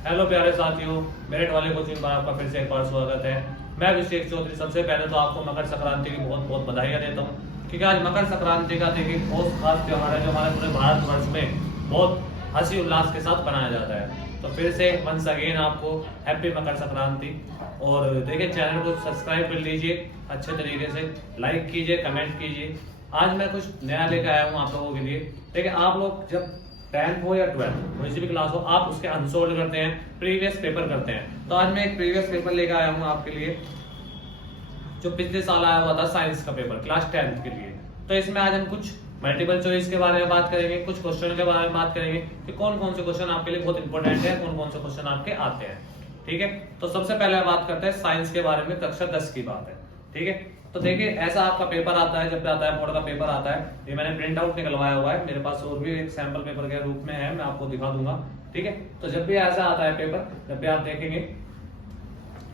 Hello प्यारे साथियों, merit वाले कोचिंग में आपका फिर से एक बार स्वागत है। मैं अभिषेक चौधरी। सबसे पहले तो आपको मकर संक्रांति की बहुत बहुत बधाइयाँ देता हूँ, क्योंकि आज मकर संक्रांति का देखिए बहुत खास त्यौहार है जो हमारे पूरे भारतवर्ष में बहुत हंसी उल्लास के साथ मनाया जाता है। तो फिर से वंस अगेन आपको हैप्पी मकर संक्रांति। और देखिए चैनल को सब्सक्राइब कर लीजिए, अच्छे तरीके से लाइक कीजिए, कमेंट कीजिए। आज मैं कुछ नया लेकर आया हूँ आप लोगों के लिए। देखिए आप लोग जब 10th हो या 12th कोई सी भी क्लास हो, आप उसके अनसोल्ड करते हैं, प्रीवियस पेपर करते हैं। तो आज मैं एक प्रीवियस पेपर लेकर आया हूँ आपके लिए, जो पिछले साल आया हुआ था साइंस का पेपर क्लास 10th के लिए। तो इसमें आज हम कुछ मल्टीपल चॉइस के बारे में बात करेंगे, कुछ क्वेश्चन के बारे में बात करेंगे कि कौन कौन से क्वेश्चन आपके लिए बहुत इंपॉर्टेंट है, कौन कौन से क्वेश्चन आपके आते हैं। ठीक है, तो सबसे पहले बात करते हैं साइंस के बारे में, कक्षा 10 की बात है। ठीक है, तो देखिए ऐसा आपका पेपर आता है, जब भी आता है बोर्ड का पेपर आता है, ये मैंने प्रिंट आउट निकलवाया हुआ है मेरे पास, और भी एक सैंपल पेपर के रूप में है, मैं आपको दिखा दूंगा। ठीक है, तो जब भी ऐसा आता है पेपर, जब भी आप देखेंगे,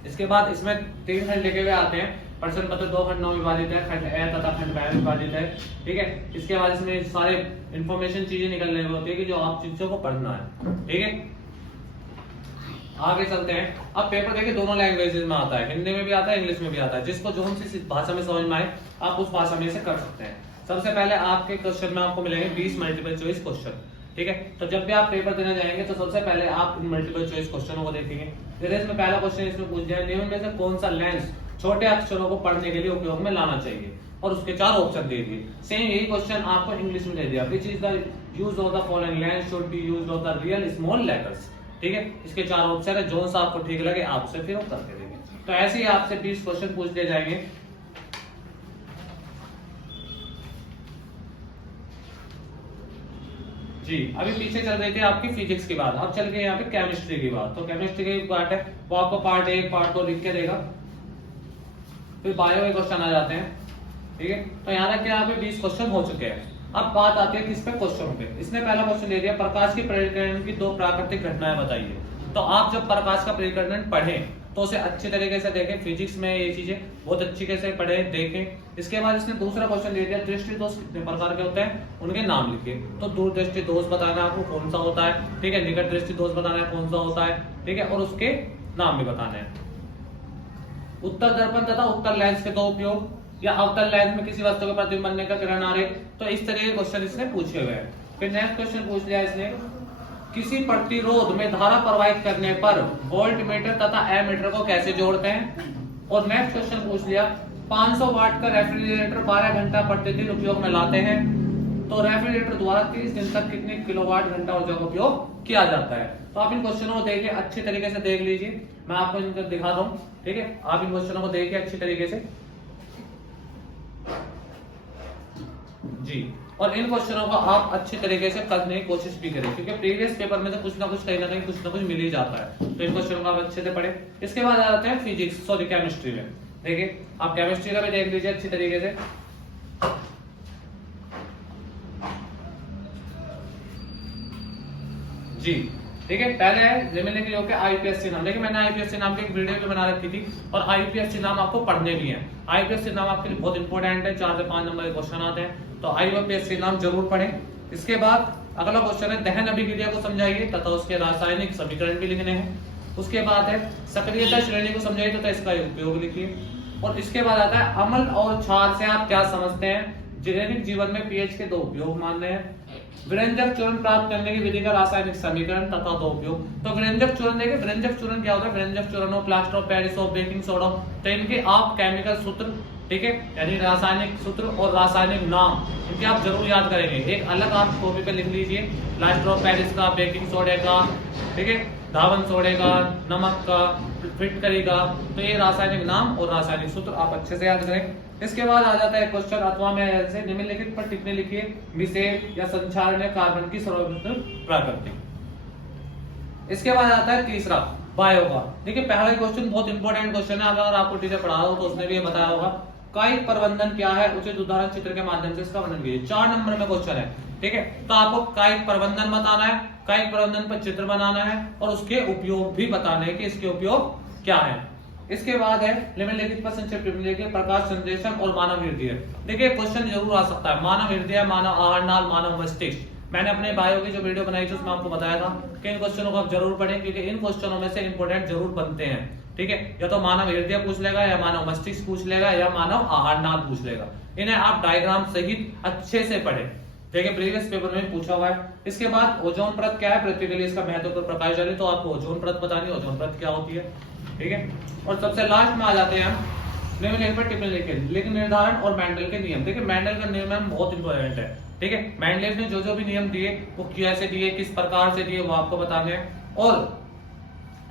इसके बाद इसमें 3 खंड लिखे हुए आते हैं। प्रश्न पत्र 2 खंडों में विभाजित है, खंड ए तथा खंड बी में विभाजित है। ठीक है, इसके बाद इसमें सारे इंफॉर्मेशन चीजें निकलने में होती है कि जो आप चीजों को पढ़ना है। ठीक है, आगे चलते हैं। अब पेपर देखिए दोनों लैंग्वेजेस में आता है, हिंदी में भी आता है, इंग्लिश में भी आता है। जिसको जो सी भाषा में समझ में आए आप उस भाषा में से कर सकते हैं। सबसे पहले आपके क्वेश्चन में आपको मिलेंगे 20 मल्टीपल चॉइस क्वेश्चन। ठीक है, तो जब भी आप पेपर देने जाएंगे तो सबसे पहले आप इन मल्टीपल चॉइस क्वेश्चनों को देखेंगे। जैसे इसमें पहला क्वेश्चन इसमें पूछ दिया, निम्न में से कौन सा लेंस छोटे अक्षरों को पढ़ने के लिए उपयोग में लाना चाहिए, और उसके 4 ऑप्शन दे दिए। सेम यही क्वेश्चन आपको इंग्लिश में दे दिया, which is the use of the following lens should be used of the real small letters. ठीक है, इसके 4 ऑप्शन है, जो सा आपको ठीक लगे आप उसे फिर करके देंगे। तो ऐसे ही आपसे 20 क्वेश्चन पूछ लिए जाएंगे। जी, अभी पीछे चल रही थी आपकी फिजिक्स की बात, अब चल गए यहाँ पे केमिस्ट्री की बात। तो केमिस्ट्री की पार्ट है, वो आपको पार्ट 1 पार्ट 2 लिख के देगा, फिर बायो के क्वेश्चन आ जाते हैं। ठीक है, तो यहाँ तक यहाँ पे 20 क्वेश्चन हो चुके हैं। अब बात आती है किस पे, क्वेश्चन पे। इसने पहला क्वेश्चन दे दिया, प्रकाश की परिकरण की 2 प्राकृतिक घटनाएं बताइए। तो आप जब प्रकाश का परिकरण पढ़ें तो उसे अच्छे तरीके से देखें, फिजिक्स में ये चीजें बहुत अच्छी से पढ़ें, देखें। इसके बाद इसने दूसरा क्वेश्चन दे दिया, दृष्टि दोष कितने प्रकार के होते हैं, उनके नाम लिखिए। तो दूरदृष्टि दोष बताना है आपको कौन सा होता है। ठीक है, निकट दृष्टि दोष बताना है कौन सा होता है। ठीक है, और उसके नाम भी बताने हैं। उत्तर दर्पण तथा उत्तर लेंस के 2 उपयोग, या अवतल लेंस में किसी वस्तु के प्रतिबिंब बनने का किरण आ रहे। तो इस तरह के क्वेश्चन इसने पूछे हुए हैं। फिर नेक्स्ट क्वेश्चन पूछ लिया इसने, किसी प्रतिरोध में धारा प्रवाहित करने पर वोल्ट मीटर तथा एमीटर को कैसे जोड़ते हैं। और नेक्स्ट क्वेश्चन पूछ लिया, 500 वाट का रेफ्रिजरेटर 12 घंटा प्रतिदिन उपयोग में लाते हैं, तो रेफ्रिजरेटर द्वारा 30 दिन तक कितने किलोवाट घंटा ऊर्जा का उपयोग किया जाता है। तो आप इन क्वेश्चनों को देखिए, अच्छे तरीके से देख लीजिए, मैं आपको इनको दिखा रहा हूं। ठीक है, आप इन क्वेश्चनों को देखिए अच्छी तरीके से जी, और इन क्वेश्चनों को आप अच्छी तरीके से करने की कोशिश भी करें, क्योंकि प्रीवियस पेपर में तो कुछ ना कुछ कहीं ना कहीं कुछ ना कुछ मिल ही जाता है। तो इन क्वेश्चनों को आप अच्छे से पढ़ें। इसके बाद आ जाते हैं फिजिक्स, सॉरी केमिस्ट्री में। देखिए आप केमिस्ट्री का भी देख लीजिए अच्छी तरीके से। जी ठीक है, पहले है जिमिनी की होकर आईपीएससी नाम। देखिए मैंने आईपीएससी नाम की एक वीडियो भी बना रखी थी, और आईपीएससी नाम आपको पढ़ने भी है। आईपीएससी नाम आपके लिए बहुत इंपॉर्टेंट है, 4 से 5 नंबर के क्वेश्चन आते हैं, तो आईपीएससी नाम जरूर पढ़ें। इसके बाद अगला क्वेश्चन है, दहन अभिक्रिया को समझाइए तथा उसके रासायनिक समीकरण भी लिखने हैं। उसके बाद है सक्रियता श्रेणी को समझाइए तथा इसका उपयोग लिखिए। और इसके बाद आता है अम्ल और क्षार से आप क्या समझते हैं, जैविक जीवन में पीएच के 2 उपयोग मानने हैं। व्यंजक चूर्ण प्राप्त करने की विधि का रासायनिक समीकरण तथा 2 उपयोग। तो व्यंजक चूर्ण देखिए, व्यंजक चूर्ण क्या होता है, व्यंजक चूर्ण हो, प्लास्टर ऑफ पेरिस हो, बेकिंग सोडा, तो इनके आप केमिकल सूत्र, ठीक है, यानी रासायनिक सूत्र और रासायनिक नाम इनके आप जरूर याद करेंगे। एक अलग आप कॉपी पे लिख लीजिए, प्लास्टर ऑफ पेरिस का, बेकिंग सोडे का, ठीक है, धावन सोडे का, नमक का, फिटकरी का, तो ये रासायनिक नाम और रासायनिक सूत्र आप अच्छे से याद करें। इसके बाद आ जाता है क्वेश्चन अथवा में से निम्नलिखित पर टिप्पणी लिखिए, विषय या संचारण कार्बन की सर्वोत्तम प्रकृति। इसके बाद आता है तीसरा बायो का। देखिए पहला क्वेश्चन बहुत इंपॉर्टेंट क्वेश्चन है, अगर आपको टीचर पढ़ा हो तो उसने भी ये बताया होगा। कायिक प्रबंधन क्या है, उचित उदाहरण चित्र के माध्यम से इसका वर्णन कीजिए। 4 नंबर में क्वेश्चन है, ठीक है, तो आपको कायिक प्रबंधन बताना है, कायिक प्रबंधन पर चित्र बनाना है, और उसके उपयोग भी बताने हैं कि इसके उपयोग क्या है। इसके बाद है निम्नलिखित पर संक्षिप्त टिप्पणी लिखिए, प्रकाश संश्लेषण और मानव हृदय। देखिए क्वेश्चन जरूर आ सकता है, मानव हृदय, मानव आहार नाल, मानव मस्तिष्क, मैंने अपने बायो की जो वीडियो बनाई थी उसमें आपको बताया था कि इन क्वेश्चनों को आप जरूर पढ़ें, क्योंकि इन क्वेश्चनों में से इंपोर्टेंट जरूर बनते हैं। ठीक है, या तो मानव हृदय पूछ लेगा, या मानव मस्तिष्क पूछ लेगा, या मानव आहारनाद पूछ लेगा। इन्हें आप डायग्राम सहित अच्छे से पढ़ें। देखिए प्रीवियस पेपर में पूछा हुआ है। इसके बाद ओजोन परत क्या है, पृथ्वी के लिए इसका महत्वपूर्ण प्रकाश डाली, तो आपको ओजोन परत बतानी है, ओजोन परत क्या होती है। ठीक है, और सबसे लास्ट में आ जाते हैं हम निम्नलिखित पर टिप्पणी लिखे, लेकिन निर्धारण और मेंडल के नियम। देखिए मेंडल का नियम बहुत इंपॉर्टेंट है। ठीक है, मेंडल ने जो भी नियम दिए वो कैसे दिए, किस प्रकार से दिए, वो आपको बताने हैं। और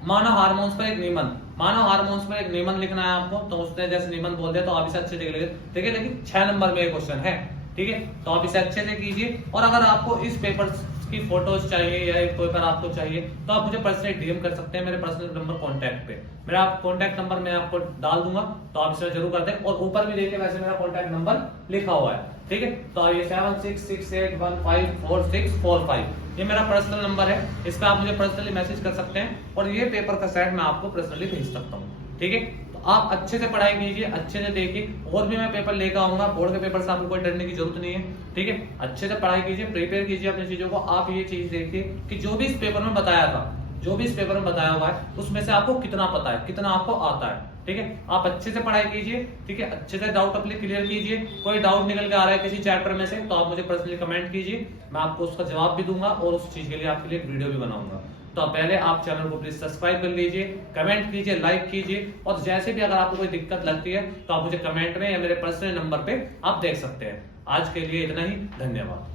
मानव हार्मोन्स पर एक नियमन, मानव हार्मोन्स पर एक नियमन लिखना है आपको, तो उसने जैसे नियमन बोल दिया तो आप इसे अच्छे से लिख। देखिए लेकिन 6 नंबर में एक क्वेश्चन है। ठीक है, तो आप इसे अच्छे से कीजिए। और अगर आपको इस पेपर की फोटोज चाहिए या एक पेपर आपको चाहिए तो आप मुझे पर्सनली डीएम कर सकते हैं मेरे पर्सनल नंबर कॉन्टैक्ट पे। मेरा कॉन्टैक्ट नंबर मैं आपको डाल दूंगा, तो आप इसे जरूर कर दें। और ऊपर भी देखिए वैसे मेरा कॉन्टैक्ट नंबर लिखा हुआ है। ठीक है, तो ये 7668154645 ये मेरा पर्सनल नंबर है। इस पर आप मुझे पर्सनली मैसेज कर सकते हैं, और ये पेपर का सेट मैं आपको पर्सनली भेज सकता हूँ। ठीक है, तो आप अच्छे से पढ़ाई कीजिए, अच्छे से देखिए। और भी मैं पेपर लेकर आऊंगा, बोर्ड के पेपर से आपको कोई डरने की जरूरत नहीं है। ठीक है, अच्छे से पढ़ाई कीजिए, प्रिपेयर कीजिए अपनी चीजों को। आप ये चीज देखिए कि जो भी इस पेपर में बताया था, जो भी इस पेपर में बताया हुआ है, उसमें से आपको कितना पता है, कितना आपको आता है। ठीक है, आप अच्छे से पढ़ाई कीजिए। ठीक है, अच्छे से डाउट अपने क्लियर कीजिए। कोई डाउट निकल के आ रहा है किसी चैप्टर में से, तो आप मुझे पर्सनली कमेंट कीजिए, मैं आपको उसका जवाब भी दूंगा और उस चीज के लिए आपके लिए एक वीडियो भी बनाऊंगा। तो पहले आप चैनल को प्लीज सब्सक्राइब कर लीजिए, कमेंट कीजिए, लाइक कीजिए। और जैसे भी अगर आपको कोई दिक्कत लगती है तो आप मुझे कमेंट में या मेरे पर्सनल नंबर पे आप देख सकते हैं। आज के लिए इतना ही, धन्यवाद।